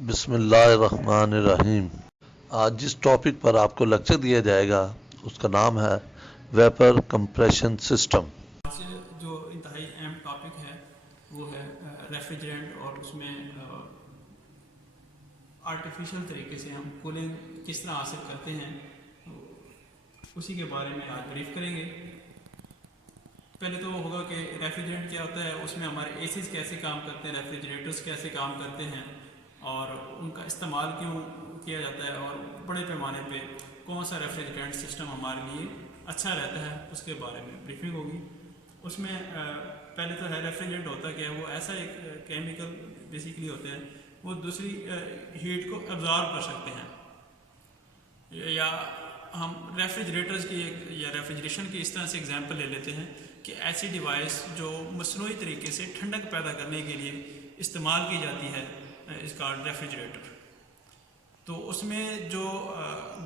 बिस्मिल्लाहिर्रहमानिर्रहीम। आज जिस टॉपिक पर आपको लेक्चर दिया जाएगा उसका नाम है वेपर कंप्रेशन सिस्टम। आज जो इंतहाई अहम टॉपिक है वो है रेफ्रिजरेंट और उसमें आर्टिफिशियल तरीके से हम कूलिंग किस तरह हासिल करते हैं, तो उसी के बारे में आज ब्रीफ करेंगे। पहले तो वो होगा कि रेफ्रिजरेंट क्या होता है, उसमें हमारे एसीज कैसे काम करते हैं, रेफ्रिजरेटर्स कैसे काम करते हैं और उनका इस्तेमाल क्यों किया जाता है और बड़े पैमाने पे कौन सा रेफ्रिजरेंट सिस्टम हमारे लिए अच्छा रहता है, उसके बारे में ब्रीफिंग होगी। उसमें पहले तो है रेफ्रिजरेंट होता क्या है, वो ऐसा एक केमिकल बेसिकली होता है, वो दूसरी हीट को एब्जॉर्ब कर सकते हैं। या हम रेफ्रिजरेटर्स की या रेफ्रिजरेशन की इस तरह से एग्जांपल ले लेते हैं कि ऐसी डिवाइस जो मसनूई तरीके से ठंडक पैदा करने के लिए इस्तेमाल की जाती है, इसका रेफ्रिजरेटर। तो उसमें जो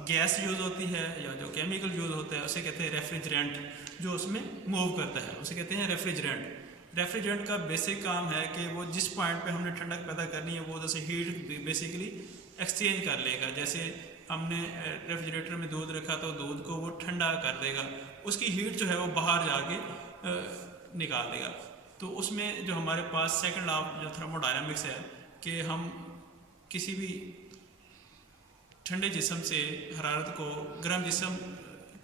गैस यूज़ होती है या जो केमिकल यूज़ होता है उसे कहते हैं रेफ्रिजरेंट, जो उसमें मूव करता है उसे कहते हैं रेफ्रिजरेंट। रेफ्रिजरेंट का बेसिक काम है कि वो जिस पॉइंट पे हमने ठंडक पैदा करनी है वो उधर से हीट बेसिकली एक्सचेंज कर लेगा। जैसे हमने रेफ्रिजरेटर में दूध रखा तो दूध को वो ठंडा कर देगा, उसकी हीट जो है वो बाहर जाके निकाल देगा। तो उसमें जो हमारे पास सेकंड लॉ जो थर्मोडायनामिक्स है कि हम किसी भी ठंडे जिस्म से हरारत को गर्म जिस्म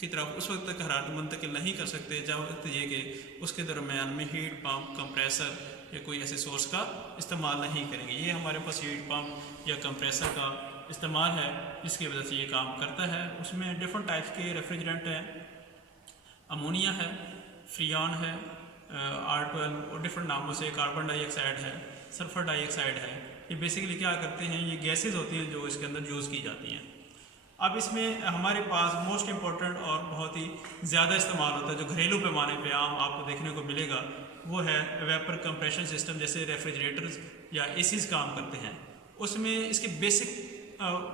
की तरफ उस वक्त तक हरारत मुंतकिल नहीं कर सकते जब वक्त ये कि उसके दरमियान में हीट पंप, कंप्रेसर या कोई ऐसे सोर्स का इस्तेमाल नहीं करेंगे। ये हमारे पास हीट पंप या कंप्रेसर का इस्तेमाल है जिसकी वजह से ये काम करता है। उसमें डिफरेंट टाइप्स के रेफ्रिजरेंट हैं, अमोनिया है, फ्रियान है, R12 और डिफरेंट नामों से कार्बन डाइऑक्साइड है, सल्फर डाइऑक्साइड है। ये बेसिकली क्या करते हैं, ये गैसेज होती हैं जो इसके अंदर यूज़ की जाती हैं। अब इसमें हमारे पास मोस्ट इम्पॉर्टेंट और बहुत ही ज़्यादा इस्तेमाल होता है जो घरेलू पैमाने पे आम आपको देखने को मिलेगा, वो है वेपर कंप्रेशन सिस्टम। जैसे रेफ्रिजरेटर्स या एसीज काम करते हैं, उसमें इसके बेसिक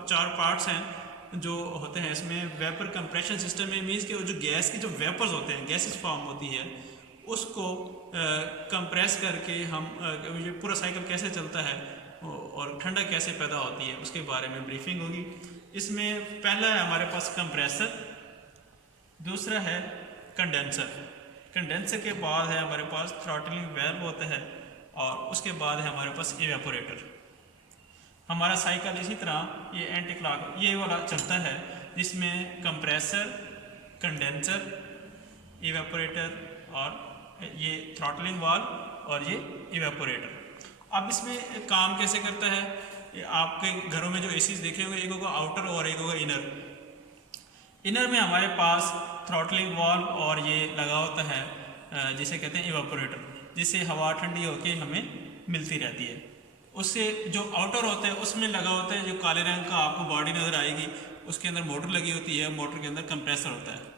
4 पार्ट्स हैं जो होते हैं। इसमें वेपर कंप्रेशन सिस्टम में मीन्स कि जो गैस की जो वेपर्स होते हैं, गैसेस फॉर्म होती है, उसको कंप्रेस करके हम ये पूरा साइकिल कैसे चलता है और ठंडक कैसे पैदा होती है उसके बारे में ब्रीफिंग होगी। इसमें पहला है हमारे पास कंप्रेसर, दूसरा है कंडेंसर। कंडेंसर के बाद है हमारे पास थ्रॉटलिंग वाल्व होता है और उसके बाद है हमारे पास इवेपोरेटर। हमारा साइकिल इसी तरह ये एंटी क्लॉक ये वाला चलता है जिसमें कंप्रेसर, कंडेंसर, इवेपोरेटर और ये थ्रॉटलिंग वाल्व और ये इवेपोरेटर। अब इसमें काम कैसे करता है, आपके घरों में जो एसीज देखे होंगे, एक होगा आउटर और एक होगा इनर। इनर में हमारे पास थ्रॉटलिंग वाल्व और ये लगा होता है जिसे कहते हैं इवेपोरेटर, जिससे हवा ठंडी होकर हमें मिलती रहती है। उससे जो आउटर होता है उसमें लगा होता है जो काले रंग का आपको बॉडी नज़र आएगी, उसके अंदर मोटर लगी होती है, मोटर के अंदर कंप्रेसर होता है।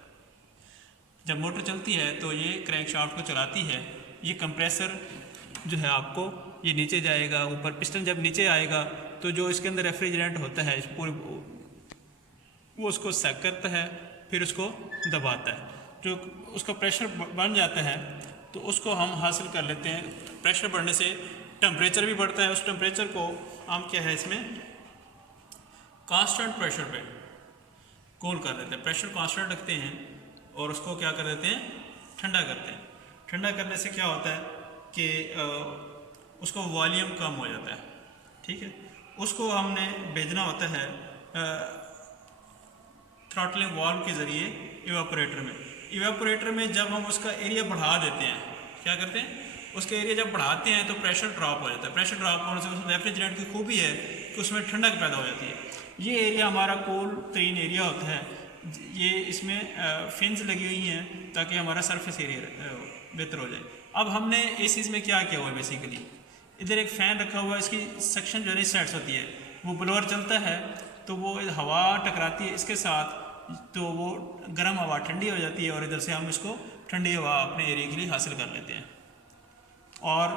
जब मोटर चलती है तो ये क्रैंक शाफ्ट को चलाती है। ये कंप्रेसर जो है आपको ये नीचे जाएगा, ऊपर पिस्टन जब नीचे आएगा तो जो इसके अंदर रेफ्रिजरेंट होता है इस पूरे वो उसको सक करता है, फिर उसको दबाता है। जो उसका प्रेशर बढ़ जाता है तो उसको हम हासिल कर लेते हैं। प्रेशर बढ़ने से टेम्परेचर भी बढ़ता है, उस टेम्परेचर को हम क्या है इसमें कांस्टेंट प्रेशर पे कूल कर देते हैं। प्रेशर कांस्टेंट रखते हैं और उसको क्या कर देते हैं, ठंडा करते हैं। ठंडा करने से क्या होता है कि उसको वॉल्यूम कम हो जाता है, ठीक है। उसको हमने भेजना होता है थ्रॉटलिंग वाल्व के ज़रिए इवेपोरेटर में। इवेपोरेटर में जब हम उसका एरिया बढ़ा देते हैं, क्या करते हैं, उसका एरिया जब बढ़ाते हैं तो प्रेशर ड्रॉप हो जाता है। प्रेशर ड्रॉप होने से उसमें रेफ्रिजरेंट की खूबी है कि उसमें ठंडक पैदा हो जाती है। ये एरिया हमारा कूल तरीन एरिया होता है। ये इसमें फिन्स लगी हुई हैं ताकि हमारा सरफेस एरिया बेहतर हो जाए। अब हमने इस चीज़ में क्या किया हुआ है, बेसिकली इधर एक फ़ैन रखा हुआ है, इसकी सक्शन जो है सेट्स होती है, वो ब्लोअर चलता है तो वो हवा टकराती है इसके साथ, तो वो गर्म हवा ठंडी हो जाती है और इधर से हम इसको ठंडी हवा अपने एरिया के लिए हासिल कर लेते हैं। और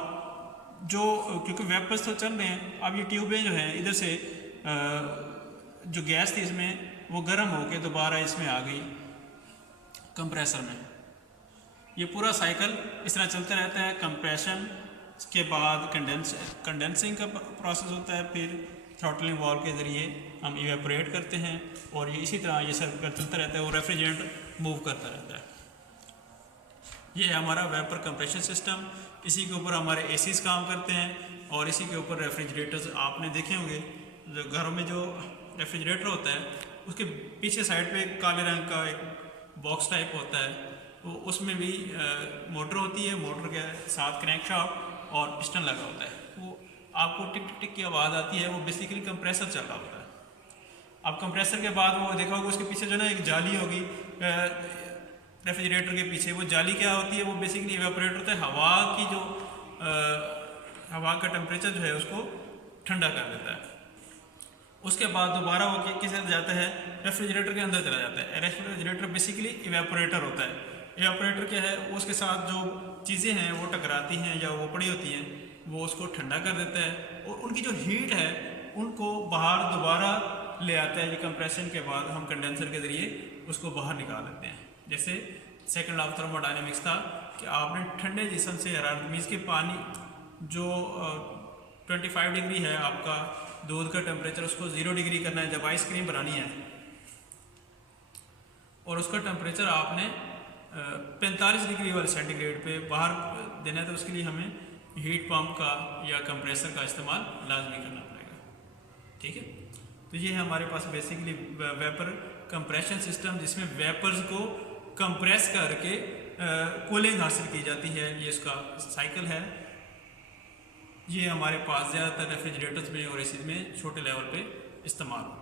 जो क्योंकि वेपर्स तो चल रहे हैं, अब ये ट्यूबें जो हैं इधर से जो गैस थी इसमें वो गर्म होकर दोबारा इसमें आ गई कंप्रेसर में। ये पूरा साइकिल इस तरह चलता रहता है। कंप्रेशन के बाद कंडेंसिंग का प्रोसेस होता है, फिर थ्रॉटलिंग वाल्व के ज़रिए हम इवेपोरेट करते हैं और ये इसी तरह ये सर्कल चलता रहता है और रेफ्रिजरेंट मूव करता रहता है। ये है हमारा वेपर कंप्रेशन सिस्टम। इसी के ऊपर हमारे एसीज काम करते हैं और इसी के ऊपर रेफ्रिजरेटर्स आपने देखे होंगे। जो घरों में जो रेफ्रिजरेटर होता है उसके पीछे साइड पे काले रंग का एक बॉक्स टाइप होता है, तो उसमें भी मोटर होती है। मोटर के साथ क्रैंक शाफ्ट और पिस्टन लगा होता है। वो आपको टिक टिक टिक की आवाज़ आती है, वो बेसिकली कंप्रेसर चल रहा होता है। अब कंप्रेसर के बाद वो देखा होगा उसके पीछे जो ना एक जाली होगी रेफ्रिजरेटर के पीछे। वो जाली क्या होती है? वो बेसिकली इवेपोरेटर होता है। हवा की जो हवा का टेम्परेचर जो है उसको ठंडा कर देता है। उसके बाद दोबारा वो किस जाता है? रेफ्रिजरेटर के अंदर चला जाता है। रेफ्रिजरेटर बेसिकली इवेपोरेटर होता है। इवेपोरेटर क्या है? उसके साथ जो चीज़ें हैं वो टकराती हैं या वो पड़ी होती हैं, वो उसको ठंडा कर देता है और उनकी जो हीट है उनको बाहर दोबारा ले आता है। ये कंप्रेशन के बाद हम कंडेंसर के ज़रिए उसको बाहर निकाल देते हैं। जैसे सेकंड लॉ ऑफ थर्मोडायनेमिक्स था कि आपने ठंडे जिस्म से हरारत मीन्स के पानी जो 25 डिग्री है आपका दूध का टेम्परेचर, उसको 0 डिग्री करना है जब आइसक्रीम बनानी है, और उसका टेम्परेचर आपने 45 डिग्री वाले सेंटीग्रेड पे बाहर देना है, तो उसके लिए हमें हीट पंप का या कंप्रेसर का इस्तेमाल लाजमी करना पड़ेगा। ठीक है, तो ये है हमारे पास बेसिकली वेपर कंप्रेशन सिस्टम, जिसमें वेपर्स को कंप्रेस करके कूलिंग हासिल की जाती है। ये इसका साइकिल है। ये हमारे पास ज़्यादातर रेफ्रिजरेटर्स में और एसी में छोटे लेवल पे इस्तेमाल होता है।